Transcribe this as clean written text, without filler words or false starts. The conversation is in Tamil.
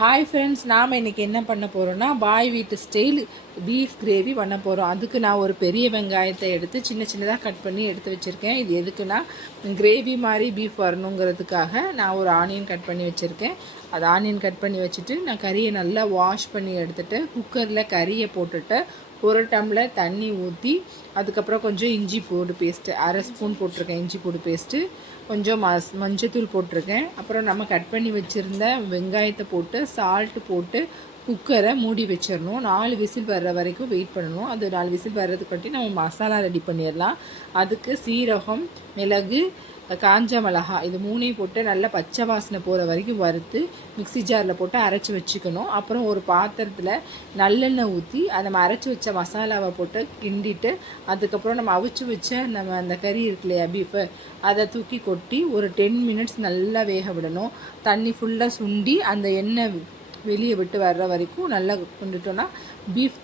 ஹாய் ஃப்ரெண்ட்ஸ், நாம் இன்றைக்கி என்ன பண்ண போகிறோன்னா பாய் வீட்டு ஸ்டைல் பீஃப் கிரேவி பண்ண போகிறோம். அதுக்கு நான் ஒரு பெரிய வெங்காயத்தை எடுத்து சின்ன சின்னதாக கட் பண்ணி எடுத்து வச்சுருக்கேன். இது எதுக்குன்னா கிரேவி மாதிரி பீஃப் வரணுங்கிறதுக்காக நான் ஒரு ஆனியன் கட் பண்ணி வச்சுருக்கேன். அது ஆனியன் கட் பண்ணி வச்சுட்டு நான் கறியை நல்லா வாஷ் பண்ணி எடுத்துகிட்டு குக்கரில் கறியை போட்டுட்டு ஒரு டம்ளர் தண்ணி ஊற்றி அதுக்கப்புறம் கொஞ்சம் இஞ்சி பூண்டு பேஸ்ட்டு அரை ஸ்பூன் போட்டிருக்கேன். இஞ்சி பூண்டு பேஸ்ட்டு கொஞ்சம் மஞ்சத்தூள் போட்டிருக்கேன். அப்புறம் நம்ம கட் பண்ணி வச்சுருந்த வெங்காயத்தை போட்டு சால்ட்டு போட்டு குக்கரை மூடி வச்சிடணும். 4 விசில் வர்ற வரைக்கும் வெயிட் பண்ணணும். அது 4 விசில் வர்றதுக்காட்டி நம்ம மசாலா ரெடி பண்ணிடலாம். அதுக்கு சீரகம், மிளகு, காஞ்ச மிளகா இது 3ஐயும் போட்டு நல்லா பச்சை வாசனை போகிற வரைக்கும் வறுத்து மிக்ஸி ஜாரில் போட்டு அரைச்சி வச்சுக்கணும். அப்புறம் ஒரு பாத்திரத்தில் நல்லெண்ணெய் ஊற்றி நம்ம அரைச்சி வச்ச மசாலாவை போட்டு கிண்டிட்டு அதுக்கப்புறம் நம்ம அவிச்சு வச்ச அந்த கறி இருக்கு இல்லையா பீஃபு, அதை தூக்கி கொட்டி ஒரு 10 மினிட்ஸ் நல்லா வேக விடணும். தண்ணி ஃபுல்லாக சுண்டி அந்த எண்ணெய் வெளியே விட்டு வர்ற வரைக்கும் நல்லா கொண்டுட்டோன்னா பீஃப்